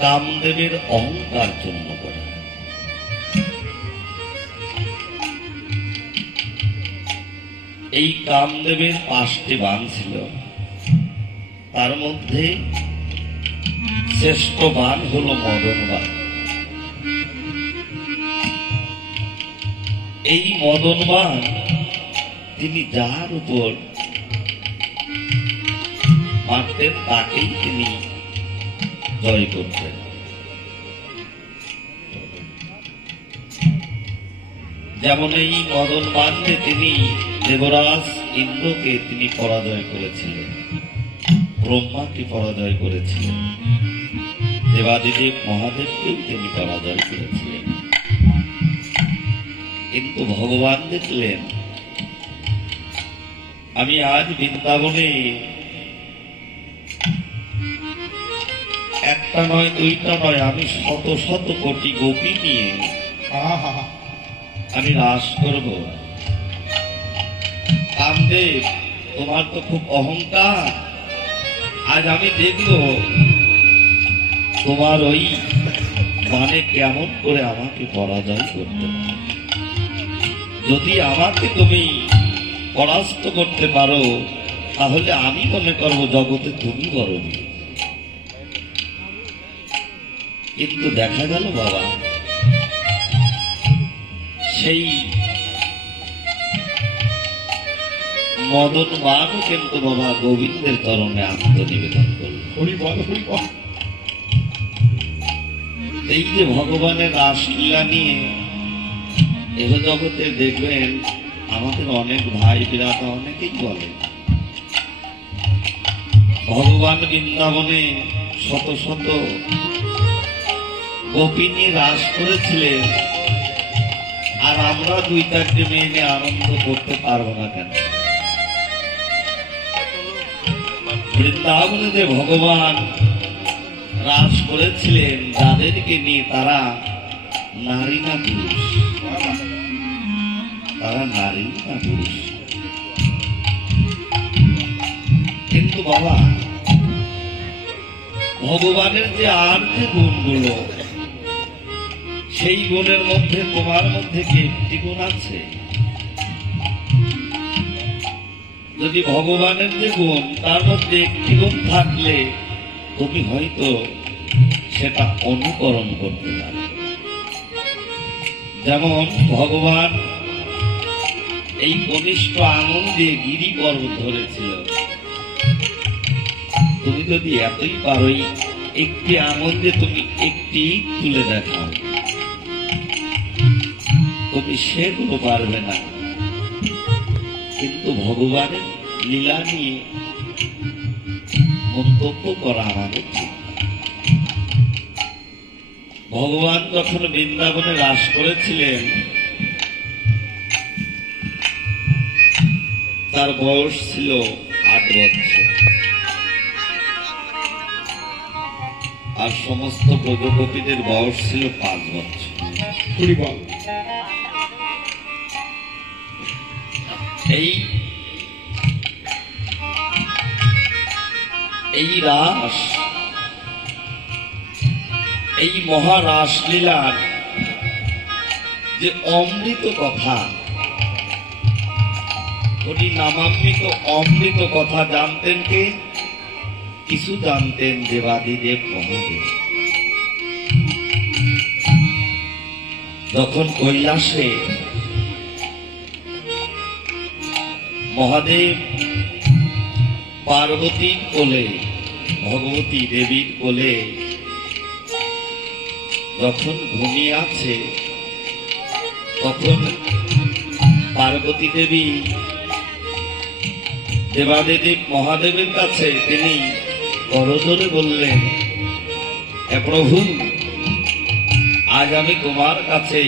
কামদেবের অহংকার চূর্ণ করে। এই কামদেবের 5টি বাণ ছিল, তার মধ্যে শ্রেষ্ঠ বাণ হল মদন বাণ। এই মদন বাণ তিনি যার উপর মারতেন তাকেই তিনি জয় করতেন। যেমন এই মদন বাণে তিনি দেবরাজ ইন্দ্রকে তিনি পরাজয় করেছিলেন, ব্রহ্মাকে পরাজয় করেছিলেন, দেবাদিদেব মহাদেবকেও তিনি পরাজয় করেছিলেন। কিন্তু ভগবান দেখলেন আমি আজ বৃন্দাবনে একটা নয় দুইটা নয়, আমি শত শত কোটি গোপী নিয়ে আমি রাস করব। কামদেব, তোমার তো খুব অহংকার, আজ আমি দেখব তোমার ওই মানে কেমন করে আমাকে পরাজয় করতে পারো। যদি আমাকে তুমি পরাস্ত করতে পারো তাহলে আমি মনে করব জগতে তুমি বড়। কিন্তু দেখা গেল বাবা, সেই মদন বাণও কিন্তু বাবা গোবিন্দের চরণে আত্মনিবেদন করল। এই যে ভগবানের রাসলীলা নিয়ে এহ জগতে দেখবেন আমাদের অনেক ভাই বিরাটা অনেকেই বলে ভগবান বৃন্দাবনে শত শত গোপিনী রাস করেছিলেন, আর আমরা 2-4টে মেয়ে নিয়ে আনন্দ করতে পারবো না কেন? বৃন্দাবনে যে ভগবান রাস করেছিলেন যাদেরকে নিয়ে, তারা নারী না পুরুষ? তারা নারী না পুরুষ? কিন্তু বাবা ভগবানের যে আর যে গুণগুলো, সেই গুণের মধ্যে তোমার মধ্যে কি একটি গুণ আছে? যদি ভগবানের যে গুণ তার মধ্যে একটি গুণ থাকলে তুমি হয়তো সেটা অনুকরণ করতে পারবে। যেমন ভগবান এই কনিষ্ঠ আনন্দে গিরি পর্বত ধরেছিল, তুমি যদি এতই পারোই একটি আনন্দে তুমি একটি তুলে দেখাও, তুমি সেগুলো পারবে না। কিন্তু ভগবানের লীলা নিয়ে মন্তব্য করা আমাদের ঠিক। ভগবান যখন বৃন্দাবনে রাস করেছিলেন তার বয়স ছিল 8 বছর, আর সমস্ত ব্রজগোপীদের বয়স ছিল 5 বছর। এই রাস, এই মহারাস লীলার যে অমৃত কথা, উনি নামামৃত অমৃত কথা জানতেন কে? কিছু জানতেন দেবাদিদেব মহাদেব। যখন কৈলাসে মহাদেব পার্বতীর কোলে, ভগবতী দেবীর কোলে যখন ঘুমিয়ে আছে, তখন পার্বতী দেবী দেবাদিদেব মহাদেবের কাছে তিনি করজোরে বললেন, হে প্রভু, আজ আমি তোমার কাছে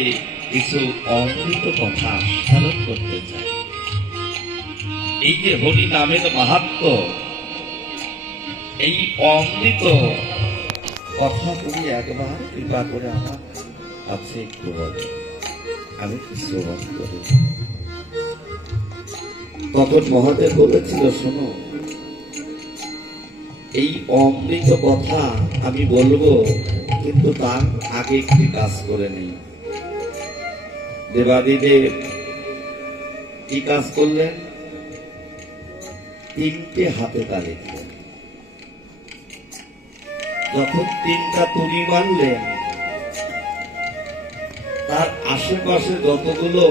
কিছু অমৃত কথা স্মরণ করতে চাই। এই যে হরি নামের মাহাত্ম্য, এই অমৃত কথা তুমি একবার কৃপা করে আমার কাছে একটু বলো, আমি শ্রবণ করি। তখন মহাদেব বলেছিল, শোনো, এই অমৃত কথা আমি বলবো কিন্তু তার আগে একটি কাজ করে নেই। দেবাদিদেব কি কাজ করলেন? তিনটে হাতে তালি দিলেন। যখন তিনটা তুলি মারলেন, তার আশেপাশে যতগুলো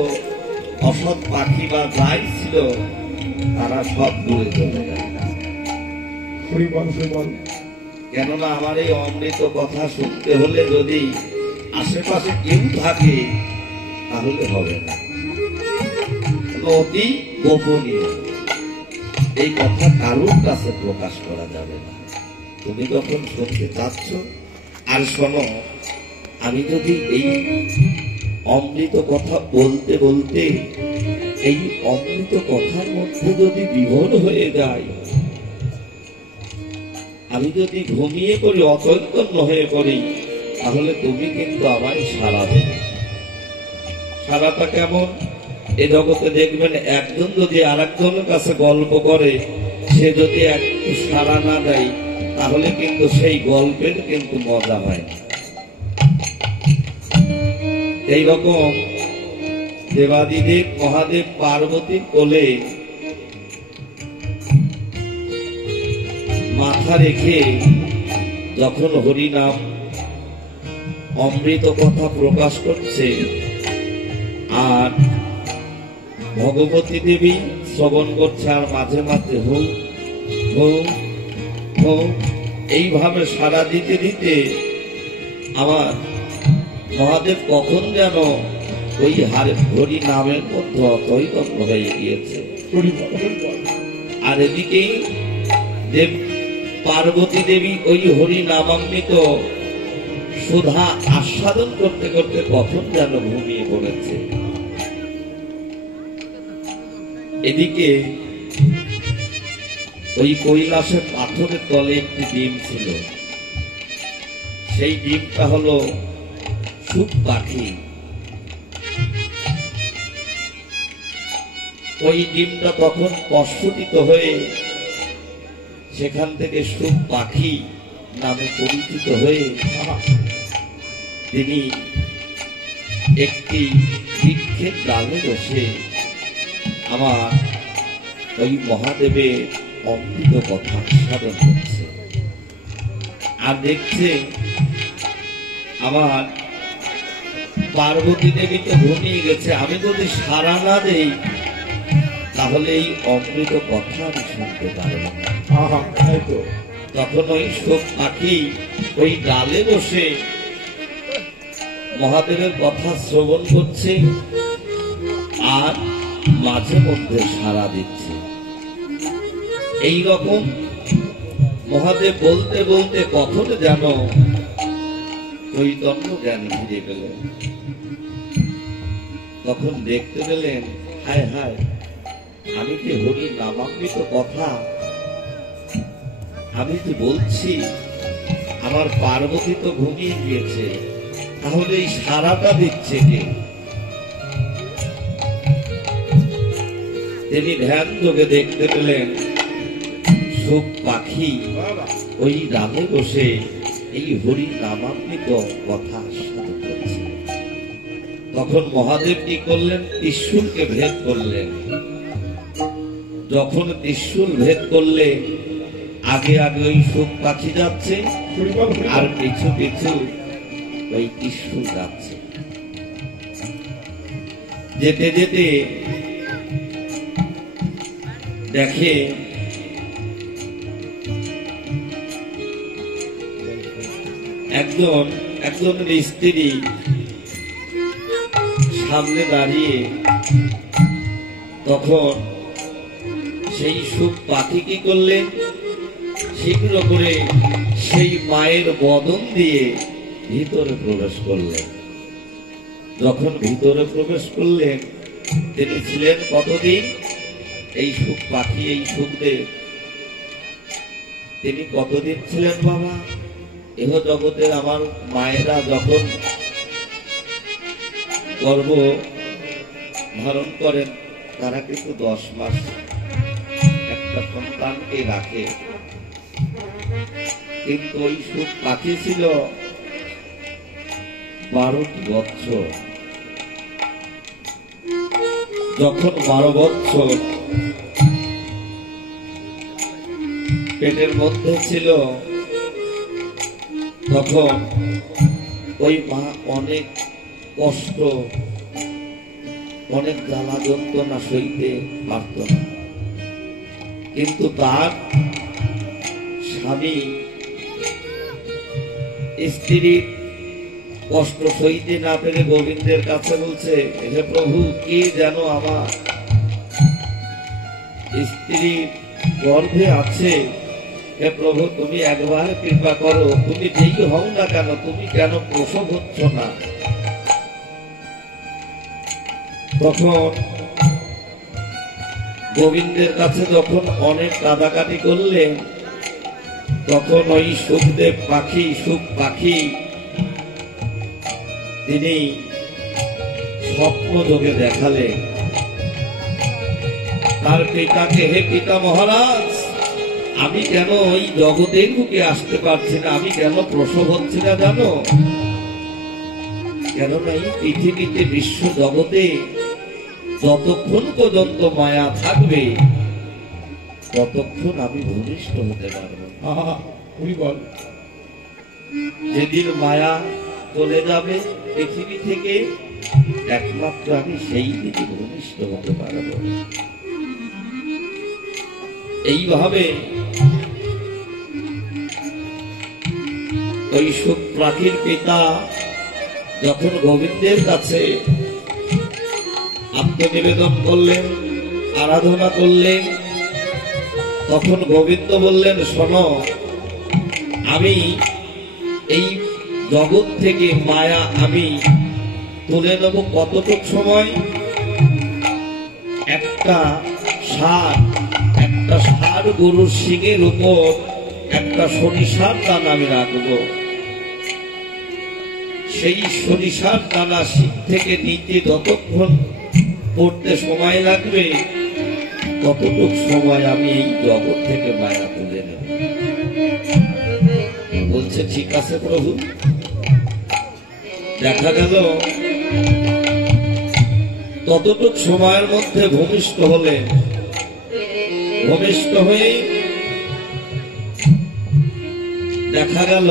অসৎ পাখি বা যাই ছিল তারা সব দূরে চলে গেল। কেননা আমার এই অমৃত কথা শুনতে হলে যদি আশেপাশে কেউ থাকে তাহলে হবে না, অতি গোপনীয়, এই কথা কারোর কাছে প্রকাশ করা যাবে না। তুমি যখন শুনতে চাচ্ছ, আর শোনো, আমি যদি এই অমৃত কথা বলতে বলতে এই অমৃত কথার মধ্যে যদি বিভোর হয়ে যায়, আমি যদি ঘুমিয়ে পড়ি, অচৈতন্য হয়ে পড়ি, তাহলে তুমি কিন্তু আমায় সাড়া দেবে। সাড়াটা কেমন? এ জগতে দেখবেন একজন যদি আর একজনের কাছে গল্প করে, সে যদি একটু সাড়া না দেয়, তাহলে কিন্তু সেই গল্পের কিন্তু মজা হয় না। এইরকম দেবাদিদেব মহাদেব পার্বতীর কোলে মাথা রেখে যখন হরিনাম অমৃত কথা প্রকাশ করছে, আর ভগবতী দেবী শ্রবণ করছে, আর মাঝে মাঝে হো হো হো এইভাবে সাড়া দিতে দিতে আমার মহাদেব কখন যেন ওই হরি নামের মধ্যে অচৈতন্য হয়ে গিয়েছে। আর এদিকে দেব পার্বতী দেবী ওই হরি নামামৃত সুধা আস্বাদন করতে করতে কখন যেন ঘুমিয়ে পড়েছে। এদিকে ওই কৈলাসের পাথরের তলে একটি ডিম ছিল, সেই ডিমটা হলো সুখ পাখি। ওই ডিমটা তখন প্রস্ফুটিত হয়ে সেখান থেকে সুখ পাখি নামে পরিচিত হয়ে তিনি একটি বৃক্ষের ডালে বসে আমার ওই মহাদেবের অমৃত কথা আস্বাদন করছে। আর দেখছে আমার পার্বতী দেবী তো ঘুমিয়ে গেছে, আমি যদি সাড়া না দেই তাহলে এই অমৃত কথা আমি শুনতে পারব না। তখন ওই শোক পাখি ওই ডালে বসে মহাদেবের কথা শ্রবণ করছে আর মাঝে মধ্যে সাড়া দিচ্ছে। এই রকম মহাদেব বলতে বলতে কখন যেন চৈতন্য জ্ঞান ফিরে পেলেন। তখন দেখতে পেলেন, হায় হায়, আমি যে হরি নামামৃত কথা আমি যে বলছি, আমার পার্বতী তো ঘুমিয়ে গিয়েছে, তাহলে এই সারাটা দিচ্ছে কে? তিনি ধ্যান যোগে দেখতে পেলেন সুখ পাখি ওই ডালে বসে এই হরি নামামৃত কথা আস্বাদন করছে। তখন মহাদেব কি করলেন? ত্রিশূলকে ভেদ করলেন। যখন ত্রিশূল ভেদ করলে আগে আগে ওই সুখ পাখি যাচ্ছে, আর পিছু পিছু ওই ত্রিশূল যাচ্ছে। যেতে যেতে দেখে একজনের স্ত্রী সামনে দাঁড়িয়ে, তখন সেই সুখ পাখি কি করলেন? শীঘ্র করে সেই মায়ের বদন দিয়ে ভিতরে প্রবেশ করলেন। যখন ভিতরে প্রবেশ করলেন, তিনি ছিলেন কতদিন? এই সুখ পাখি, এই সুখদেব তিনি কতদিন ছিলেন বাবা? এহ জগতের আমার মায়েরা যখন গর্ভ ধারণ করেন, তারা কিন্তু 10 মাস একটা সন্তানকে রাখে। কিন্তু ওই সুখ পাখি ছিল 12টি বৎসর। যখন 12 বৎসর পেটের মধ্যে ছিল, তখন ওই মা অনেক কষ্ট, অনেক জ্বালা যন্ত্রণা সইতে পারত না। কিন্তু তার স্বামী স্ত্রীর কষ্ট সইতে না পেরে গোবিন্দের কাছে বলছে, হে প্রভু, কে যেন আমার স্ত্রী গর্ভে আছে, হে প্রভু তুমি একবার কৃপা করো, তুমি যেই হও না কেন, তুমি কেন প্রসব হচ্ছ না? তখন গোবিন্দের কাছে যখন অনেক কাঁদাকাটি করলেন, তখন ওই সুখদেব পাখি, সুখ পাখি, তিনি স্বপ্ন যোগে দেখালেন তার পিতাকে, হে পিতা মহারাজ, আমি কেন ওই জগতের বুকে আসতে পারছি না, আমি কেন প্রসব হচ্ছে না জানো? কেননা এই পৃথিবীতে, বিশ্ব জগতে যতক্ষণ পর্যন্ত মায়া থাকবে ততক্ষণ আমি ভূমিষ্ঠ হতে পারবো। যেদিন মায়া চলে যাবে পৃথিবী থেকে, একমাত্র আমি সেই দিকে ভূমিষ্ঠ হতে পারবো। এইভাবে ওই সুখ পাখির পিতা যখন গোবিন্দের কাছে আত্মনিবেদন করলেন, আরাধনা করলেন, তখন গোবিন্দ বললেন, শোনো, আমি এই জগৎ থেকে মায়া আমি তুলে নেব কতটুক সময়? একটা ষাঁড় গরুর শিঙের উপর একটা সরিষার দানা আমি রাখবো। সেই সরিষার দানা শিং থেকে নিচে যতক্ষণ পড়তে সময় লাগবে, ততটুক সময় আমি এই জগৎ থেকে মায়া তুলে নেব। বলছে, ঠিক আছে প্রভু। দেখা গেল ততটুক সময়ের মধ্যে ভূমিষ্ঠ হলেন। ভূমিষ্ঠ হয়ে দেখা গেল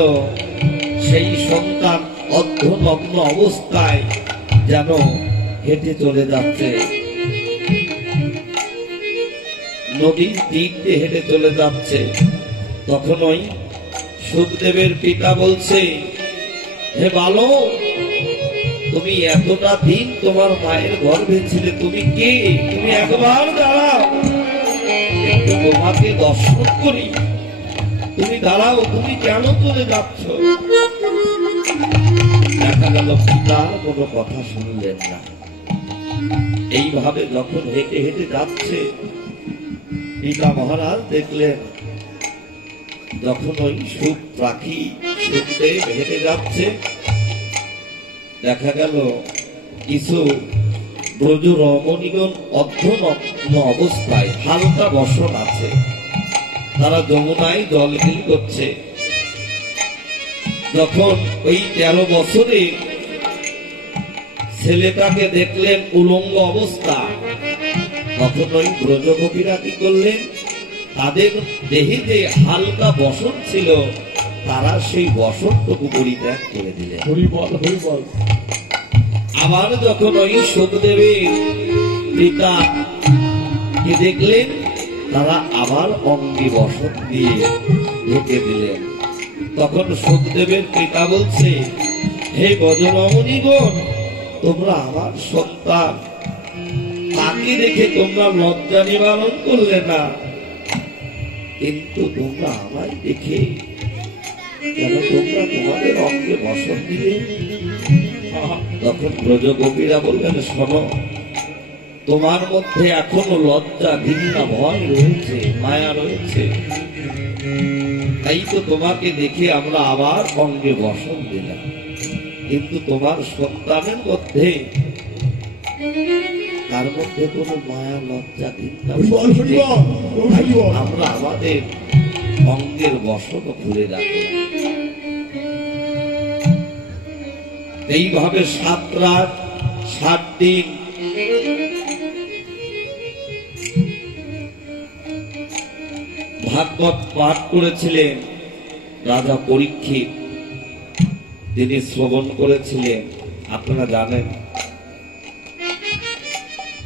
সেই সন্তান অর্ধনগ্ন অবস্থায় যেন হেঁটে চলে যাচ্ছে, নদীর দিক দিয়ে হেঁটে চলে যাচ্ছে। তখন ওই সুখদেবের পিতা বলছে, হে বালক, তুমি এতটা দিন তোমার মায়ের গর্ভে ছিলে, তুমি কে? তুমি একবার দাঁড়াও, একটু তোমাকে দর্শন করি। তুমি দাঁড়াও, তুমি কেন চলে যাচ্ছ? দেখা গেল পিতার কোনো কথা শুনলেন না। এইভাবে যখন হেঁটে হেঁটে যাচ্ছে, পিতা মহারাজ দেখলেন, যখন ওই সুখ পাখি সুখদেব হেঁটে যাচ্ছে, দেখা গেল কিছু ব্রজ রমণীগণ অর্ধনগ্ন অবস্থায়, হালকা বসন আছে, তারা যমুনায় জলবিল করছে। যখন ওই 13 বছরে ছেলেটাকে দেখলেন উলঙ্গ অবস্থা, তখন ওই ব্রজগোপীরা কি করলেন, তাদের দেহে যে হালকা বসন ছিল, তারা সেই বসনটুকু পরিত্যাগ করে দিলেন। আবার যখন ওই সুখদেবের পিতা কি দেখলেন, তারা আবার অঙ্গে বসন দিয়ে ঢেকে দিলেন। তখন সুখদেবের পিতা বলছে, হে ব্রজরমণীগণ, তোমরা আমার সন্তান, তাকে দেখে তোমরা লজ্জা নিবারণ করলে না, কিন্তু তোমরা আমায় দেখে কেন তোমরা তোমাদের অঙ্গে বসন দিলে? তখন ব্রজগোপীরা বললেন, শোনো, তোমার মধ্যে এখনো লজ্জা, ঘৃণা, ভয় রয়েছে, মায়া রয়েছে, তাই তো তোমাকে দেখে আমরা আবার অঙ্গে বসন দিলাম। কিন্তু তোমার সন্তানের মধ্যে, তার মধ্যে কোনো মায়া, লজ্জা, ঘৃণা, আমরা আমাদের অঙ্গের বসন খুলে রাখলাম। এইভাবে 7 রাত 7 দিন ভাগবত পাঠ করেছিলেন রাজা পরীক্ষিত। তিনি শ্রবণ করেছিলেন। আপনারা জানেন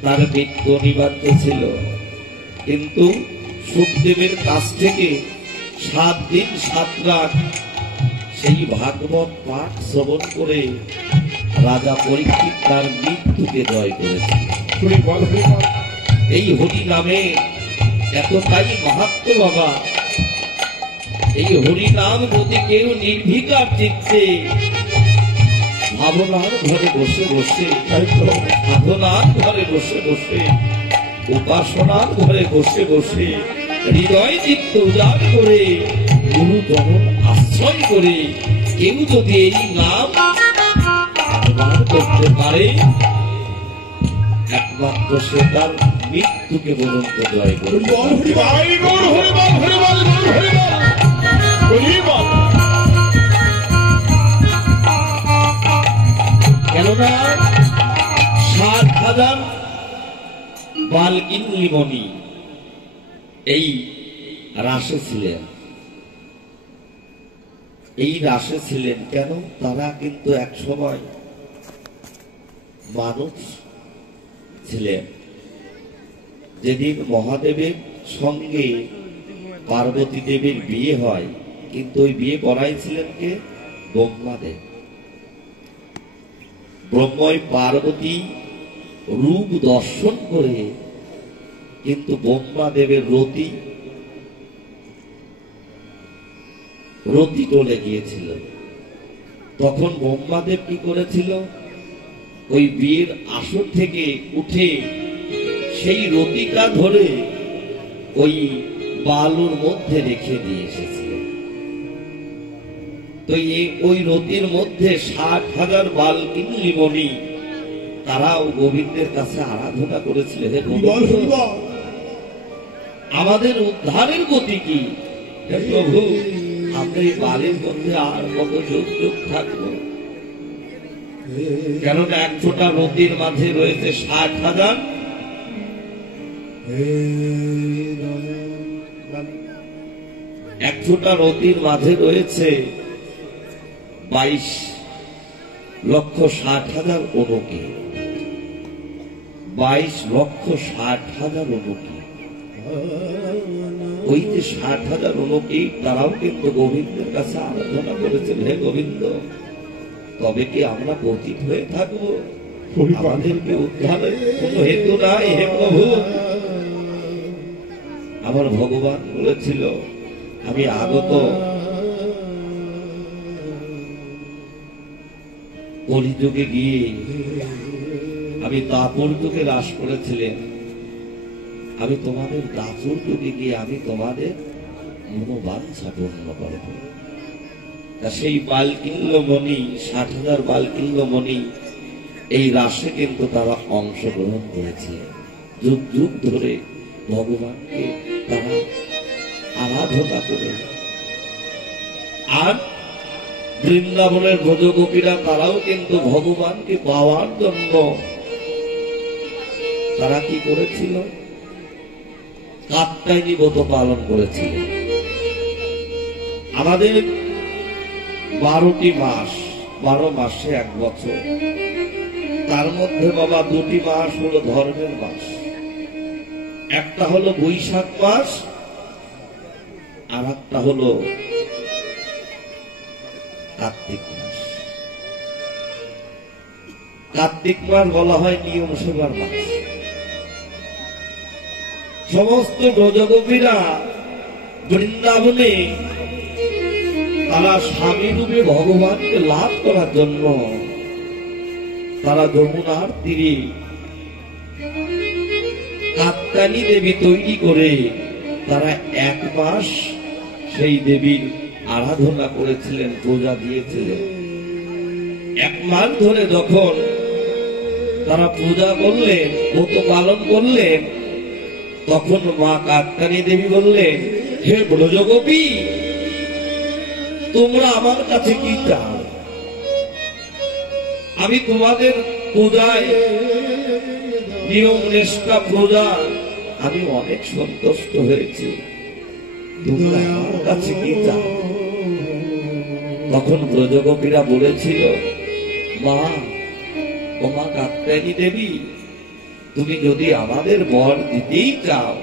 তার মৃত্যু অনিবার্য ছিল, কিন্তু সুখদেবের কাছ থেকে 7 দিন 7 রাত সেই ভাগবত পাঠ শ্রবণ করে রাজা পরীক্ষিত তার মৃত্যুকে জয় করেছে। এই হরি নামে এতটাই মাহাত্ম বাবা। এই হরি নাম যদি কেউ নির্বিকার চিত্তে ভাবনার ঘরে বসে বসে, সাধনার ঘরে বসে বসে, উপাসনার ঘরে বসে বসে হৃদয় চিত্ত উজাড় করে গুরু চরণ আশ্রয় করে কেউ যদি এই নাম ব্যবহার করতে পারে, একমাত্র সে তার মৃত্যুকে পর্যন্ত জয় করে। কেননা 7,000 বালকিন্নি মণি এই রাসে ছিলেন। এই রাসে ছিলেন কেন? তারা কিন্তু এক সময় মানুষ ছিলেন। যেদিন মহাদেবের সঙ্গে পার্বতী দেবীর বিয়ে হয়, কিন্তু ওই বিয়ে করাইছিলেন কে? ব্রহ্মাদেব। ব্রহ্মই পার্বতী রূপ দর্শন করে কিন্তু ব্রহ্মাদেবের রতি টলে গিয়েছিল। তখন ব্রহ্মাদেব কি করেছিল? ওই বিয়ের আসর থেকে উঠে সেই রতিটা ধরে ওই বালুর মধ্যে রেখে দিয়ে এসেছিল। তো ওই রতির মধ্যে 60,000 বালকিন্নি মণি তারাও গোবিন্দের কাছে আরাধনা করেছিল, হে গোবিন্দ, আমাদের উদ্ধারের গতি কি? হে প্রভু, আমরা এই বালির মধ্যে আর কত যুগ যুগ থাকবো? কেননা 1 ফোঁটা নদীর মাঝে রয়েছে 60,000 1 ফোঁটা নদীর মাঝে রয়েছে 22,60,000 অনুকি। 22,60,000 অনুকি। ওই যে 60,000 অনুকি তারাও কিন্তু গোবিন্দের কাছে আরাধনা করেছেন, হে গোবিন্দ, তবে কি আমরা পতিত হয়ে থাকবো? আমাদেরকে উদ্ধারের কোন হেতু নাই, হে প্রভু। আমার ভগবান বলেছিল, আমি আগত কলিযুগে গিয়ে আমি দাপর যুগে রাস করেছিলেন, আমি তোমাদের দাপর যুগে গিয়ে আমি তোমাদের মনোবাঞ্ছা পূর্ণ করব। সেই বালকিল্য মণি, 60,000 বালকিল্য মণি এই রাসে কিন্তু তারা অংশগ্রহণ করেছিলেন। যুগ যুগ ধরে ভগবানকে তারা আরাধনা করে। আর বৃন্দাবনের ব্রজগোপীরা তারাও কিন্তু ভগবানকে পাওয়ার জন্য তারা কি করেছিল? কাত্যায়নী ব্রত পালন করেছিল। আমাদের 12টি মাস, 12 মাসে 1 বছর, তার মধ্যে বাবা 2টি মাস হলো ধর্মের মাস। একটা হলো বৈশাখ মাস, আর একটা হলো কার্তিক মাস। কার্তিক মাস বলা হয় নিয়ম সেবার মাস। সমস্ত ব্রজগোপীরা বৃন্দাবনে তারা স্বামী রূপে ভগবানকে লাভ করার জন্য তারা যমুনার তীরে কাত্যায়নী দেবী তৈরি করে তারা 1 মাস সেই দেবীর আরাধনা করেছিলেন, পূজা দিয়েছিলেন। 1 মাস ধরে যখন তারা পূজা করলেন, ব্রত পালন করলেন, তখন মা কাত্যায়নী দেবী বললেন, হে ব্রজগোপী, তোমরা আমার কাছে কি চাও? আমি তোমাদের পূজায় নিয়ম নিষ্ঠা পূজা আমি অনেক সন্তুষ্ট হয়েছি, তোমরা আমার কাছে কি চাও? তখন ব্রজগোপীরা বলেছিল, মা, ও মা কাত্যায়নী দেবী, তুমি যদি আমাদের বর দিতেই চাও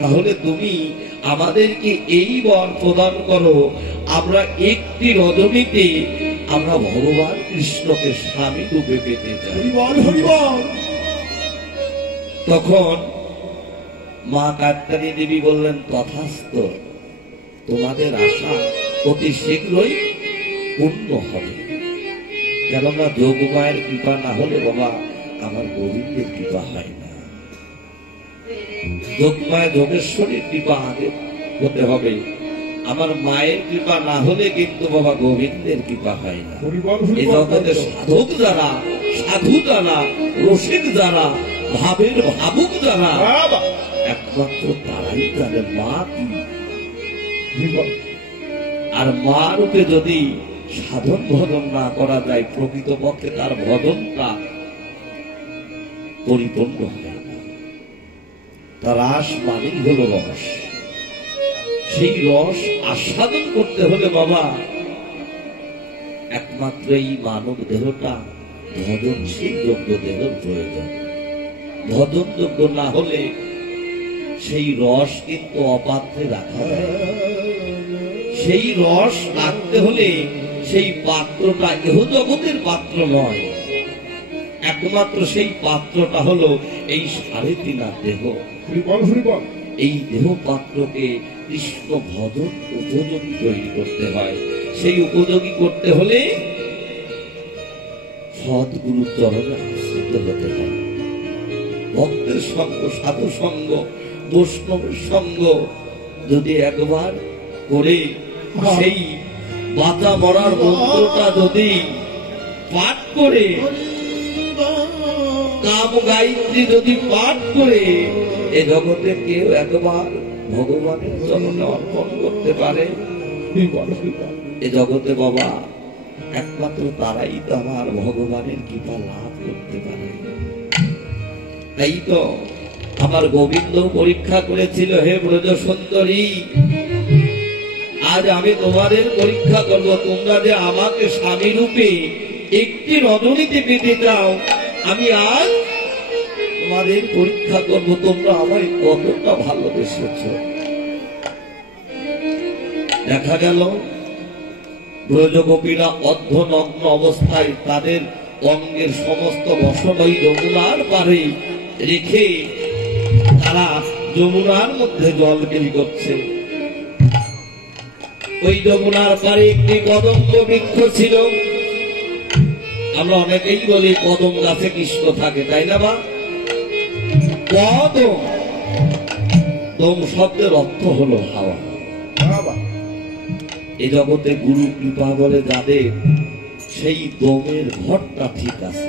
তাহলে তুমি আমাদেরকে এই বর প্রদান করো, আমরা একটি রজনীতে আমরা ভগবান কৃষ্ণকে স্বামী রূপে পেতে চাই। তখন মা কাত্যায়নী দেবী বললেন, তথাস্তু, তোমাদের আশা অতি শীঘ্রই পূর্ণ হবে। কেননা যোগমায়ের কৃপা না হলে বাবা আমার গোবিন্দের কৃপা হয় না। যোগমায় যোগেশ্বরীর কৃপা আগে হতে হবে, আমার মায়ের কৃপা না হলে কিন্তু বাবা গোবিন্দের কৃপা হয় না। এই জগতে সাধক যারা, সাধু যারা, রসিক যারা, ভাবের ভাবুক যারা, একমাত্র তারাই জানে মা কি। আর মা রূপে যদি সাধন ভজন না করা যায়, প্রকৃতপক্ষে তার ভজনটা পরিপূর্ণ হয় না। তার রাস মানেই হল রস। সেই রস আস্বাদন করতে হলে বাবা একমাত্র এই মানব দেহটা ভজনশীল যোগ্য দেহের প্রয়োজন। ভজন যোগ্য না হলে সেই রস কিন্তু অপাত্রে রাখা যায়। সেই রস রাখতে হলে সেই পাত্রটা এহ জগতের পাত্র নয়, একমাত্র সেই পাত্রটা হলো এই 3.5 দেহ। এই দেহ পাত্রকে কৃষ্ণ ভজন উপযোগী তৈরি করতে হয়। সেই উপযোগী করতে হলে সদ্গুরু চরণে আশ্রিত হতে হয়। ভক্তের সঙ্গ, সাধু সঙ্গ, বৈষ্ণবের সঙ্গ যদি একবার করে সেই বাঁচা মরার মন্ত্রটা যদি পাঠ করে, কাম গায়ত্রী যদি পাঠ করে এ জগতে কেউ একবার ভগবানের চরণে অর্পণ করতে পারে, এ জগতে বাবা একমাত্র তারাই তো আমার ভগবানের কৃপা লাভ করতে পারে। তাই তো আমার গোবিন্দ পরীক্ষা করেছিল, হে ব্রজ সুন্দরী, আজ আমি তোমাদের পরীক্ষা করব, তোমরা যে আমাকে স্বামী রূপে একটি রজনীতে পেতে চাও, আমি আজ তোমাদের পরীক্ষা করব, তোমরা আমায় কতটা ভালোবেসেছ। দেখা গেল ব্রজগোপীরা অর্ধনগ্ন অবস্থায় তাদের অঙ্গের সমস্ত বসন ওই যমুনার পারে রেখে তারা যমুনার মধ্যে জল বিলি করছে। ওই যমুনার পারে একটি কদম্ব বৃক্ষ ছিল। আমরা অনেকেই বলি কদম গাছে কৃষ্ণ থাকে, তাই না বা? কদম, দম শব্দের অর্থ হলো হাওয়া। এই জগতে গুরু কৃপা বলে যাদের, সেই দমের ঘরটা ঠিক আছে।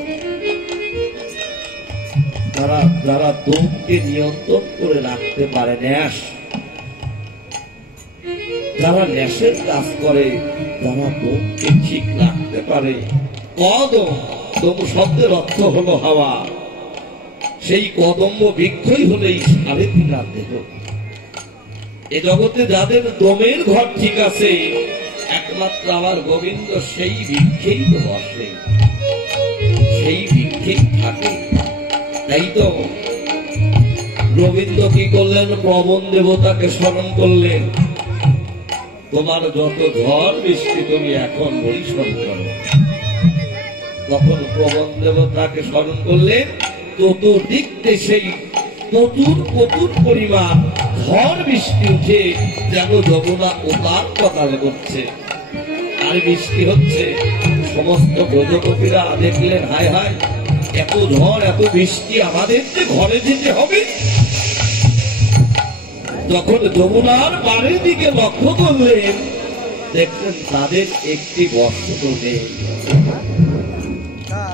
যারা দমকে নিয়ন্ত্রণ করে রাখতে পারে, ন্যাস, যারা ন্যাসের কাজ করে, যারা দমকে ঠিক রাখতে পারে। কদম, দম শব্দের অর্থ হলো হাওয়া। সেই কদম্ব বৃক্ষই হলো এই 3.5 দেহ। এ জগতে যাদের দমের ঘর ঠিক আছে, একমাত্র আমার গোবিন্দ সেই বৃক্ষেই তো বসে, সেই বৃক্ষেই থাকে। তাই তো গোবিন্দ কি করলেন? প্রবণ দেবতাকে স্মরণ করলেন। তোমার যত ঝড় বৃষ্টি তুমি এখন পরিশ্রম করো। তখন প্রবণ দেবতাকে স্মরণ করলেন, চতুর্দিকে সেই প্রচুর পরিমাণ ঝড় বৃষ্টি উঠে যেন যমুনা উতাল পাতাল করছে, আর বৃষ্টি হচ্ছে। সমস্ত ব্রজগোপীরা দেখলেন, হায় হায়, এত ঝড় এত বৃষ্টি, আমাদের যে ঘরে যেতে হবে। যখন যমুনার পাড়ের দিকে লক্ষ্য করলেন, দেখলেন তাদের একটি বস্ত্র নেই।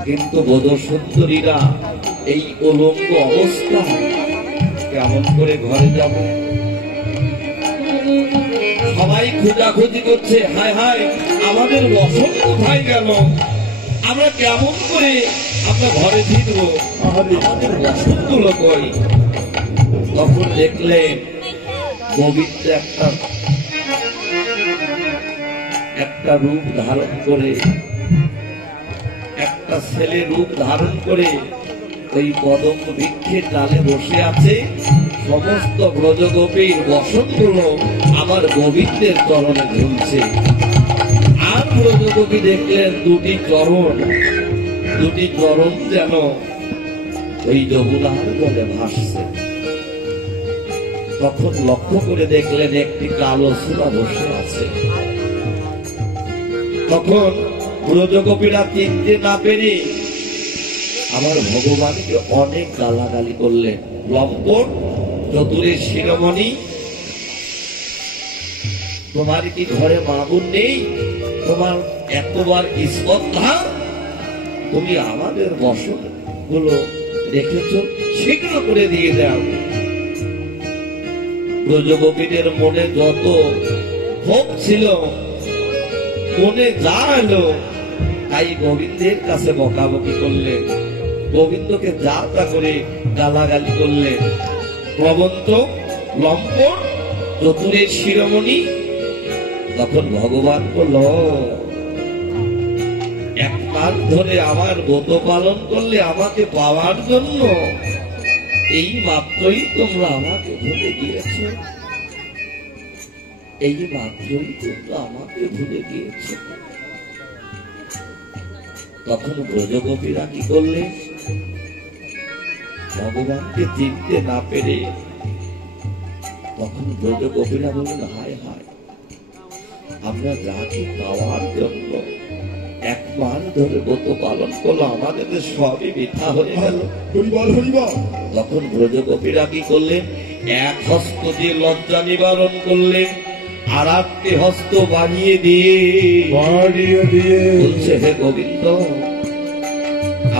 কিন্তু ব্রজ সুন্দরীরা এই উলঙ্গ অবস্থা কেমন করে ঘরে যাব? সবাই খোঁজাখুঁজি করছে, হায় হায়, আমাদের বসন কোথায় গেল? আমরা কেমন করে আমরা ঘরে ফিরব, আমাদের বসনগুলো কই? তখন দেখলেন গোবিন্দ একটা রূপ ধারণ করে, একটা ছেলে রূপ ধারণ করে ওই কদম্ব বৃক্ষের ডালে বসে আছে। সমস্ত ব্রজগোপীর বসনগুলো আমার গোবিন্দের চরণে ঝুলছে। আর ব্রজগোপী দেখলেন দুটি চরণ যেন ওই যমুনার জলে ভাসছে। তখন লক্ষ্য করে দেখলেন একটি কালো সুরা বসে আছে। তখন ব্রজগোপীরা চিনতে না পেরে আমার ভগবানকে অনেক গালাগালি করলেন। লম্পট, চতুরের শিরোমণি, তোমার কি ঘরে মা বোন নেই? তোমার এতবার শ্রদ্ধা, তুমি আমাদের বসন গুলো রেখেছ, শীঘ্র করে দিয়ে দাও। ব্রজগোপীদের মনে যত ক্ষোভ ছিল, মনে যা এলো তাই গোবিন্দের কাছে বকাবকি করলেন, গোবিন্দকে যা তা করে গালাগালি করলেন। প্রবঞ্চক, লম্পট, চতুরের শিরোমণি। তখন ভগবান বলল, এক মাস ধরে আমার ব্রত পালন করলে আমাকে পাওয়ার জন্য, এই মাত্রই তোমরা আমাকে ভুলে গিয়েছ, এই মাত্রই তোমরা আমাকে ভুলে গিয়েছ। তখন ব্রজগোপীরা কি করলেন? ভগবানকে চিনতে না পেরে তখন ব্রজগোপীরা বললেন, হায় হায়, আমরা যাকে পাওয়ার জন্য এক মাস ধরে ব্রত পালন করলো, আমাদের সবই বৃথা হয়ে গেল। তখন ব্রজগোপীরা কি করলেন? এক হস্ত দিয়ে লজ্জা নিবারণ করলেন, আর একটি হস্ত বাড়িয়ে দিয়ে বলছে, হে গোবিন্দ,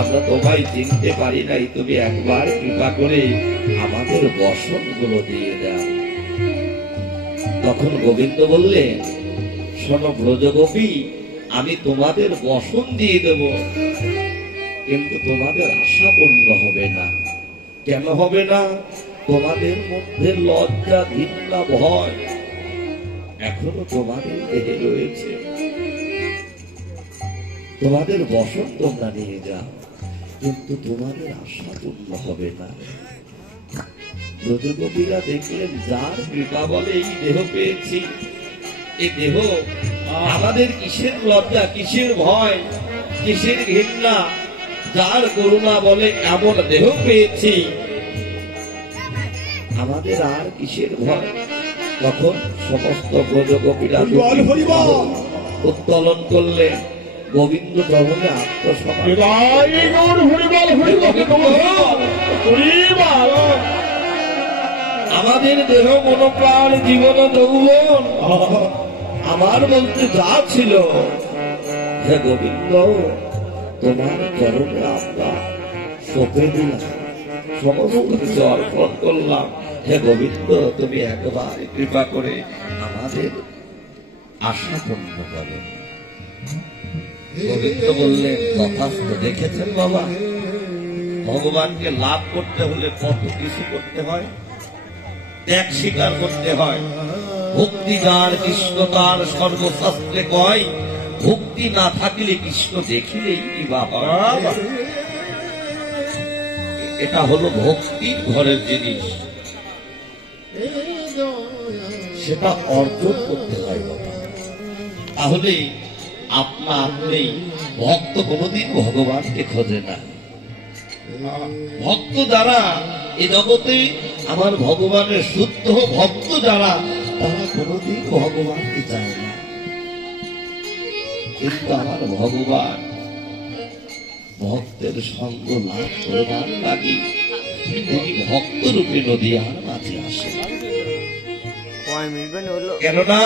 আমরা তোমায় চিনতে পারি নাই, তুমি একবার কৃপা করে আমাদের বসন গুলো দিয়ে দাও। তখন গোবিন্দ বললেন, শোনো ব্রজগোপী, আমি তোমাদের বসন দিয়ে দেব, কিন্তু তোমাদের আশা পূর্ণ হবে না। কেন হবে না? তোমাদের মধ্যে লজ্জা, ঘৃণা, ভয় এখনো তোমাদের দেহে রয়েছে। তোমাদের বসন তোমরা নিয়ে যাও, কিন্তু তোমাদের আশা পূর্ণ হবে না। ব্রজগোপীরা দেখলেন, যার কৃপা বলে এই দেহ পেয়েছি, এই দেহ আমাদের কিসের লজ্জা, কিসের ভয়, কিসের ঘৃণা, যার করুণা বলে এমন দেহ পেয়েছি, আমাদের আর কিসের ভয়। তখন সমস্ত ব্রজগোপীরা উত্তোলন করলেন, গোবিন্দ চরণে আমাদের দেহ, মনোপ্রাণ, জীবন, যৌবন আমার বলতে যা ছিল, হে গোবিন্দ, তোমার চরণে আমরা সঁপে দিলাম, সমস্ত কিছু অর্পণ করলাম। হে গোবিন্দ, তুমি একবার কৃপা করে আমাদের আশা পূর্ণ করো। গোবিন্দ বললেন, তথাস্তু। দেখেছেন বাবা, ভগবানকে লাভ করতে হলে কত কিছু করতে হয়, ত্যাগ স্বীকার করতে হয়। ভক্তি যার কৃষ্ণ তার সর্বশাস্ত্রে কয়, ভক্তি না থাকলে কৃষ্ণ দেখিলেই কি বাবা। এটা হলো ভক্তির ঘরের জিনিস, সেটা অর্জন করতে হয় বাবা। তাহলে আপনি ভক্ত কোনদিন ভগবানকে খোঁজে না। ভক্ত যারা এই জগতে, আমার ভগবানের শুদ্ধ ভক্ত যারা, তারা কোনদিন ভগবানকে চায় না। কিন্তু আমার ভগবান ভক্তের সঙ্গ লাভ করবার লাগে তিনি ভক্ত রূপে নদীয়ার মাঝে আসেন। কেননা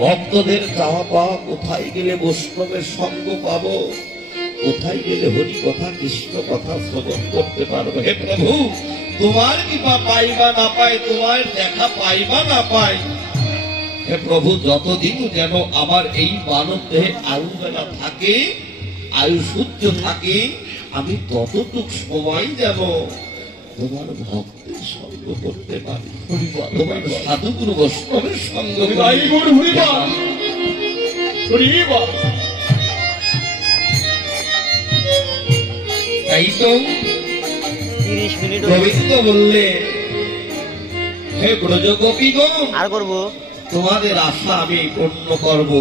ভক্তদের চাওয়া পাওয়া, কোথায় গেলে বৈষ্ণবের সঙ্গ পাবো, কোথায় গেলে হরি কথা, কৃষ্ণ কথা শ্রবণ করতে পারবো। হে প্রভু, তোমার কৃপা পাই বা না পাই, তোমার দেখা পাই বা না পাই, হে প্রভু, যতদিন যেন আমার এই মানব দেহে আয়ু বেলা থাকে, আয়ুসূর্য থাকে আমি ততটুক সময় যেন তোমার ভক্তের সঙ্গ করতে পারি, তোমার সাধুগুরু বৈষ্ণবের সঙ্গ তাই তো 30 মিনিট গোবিন্দ বললে, হে ব্রজ গোপীগণ, আর করবো। তোমাদের আশা আমি পূর্ণ করব।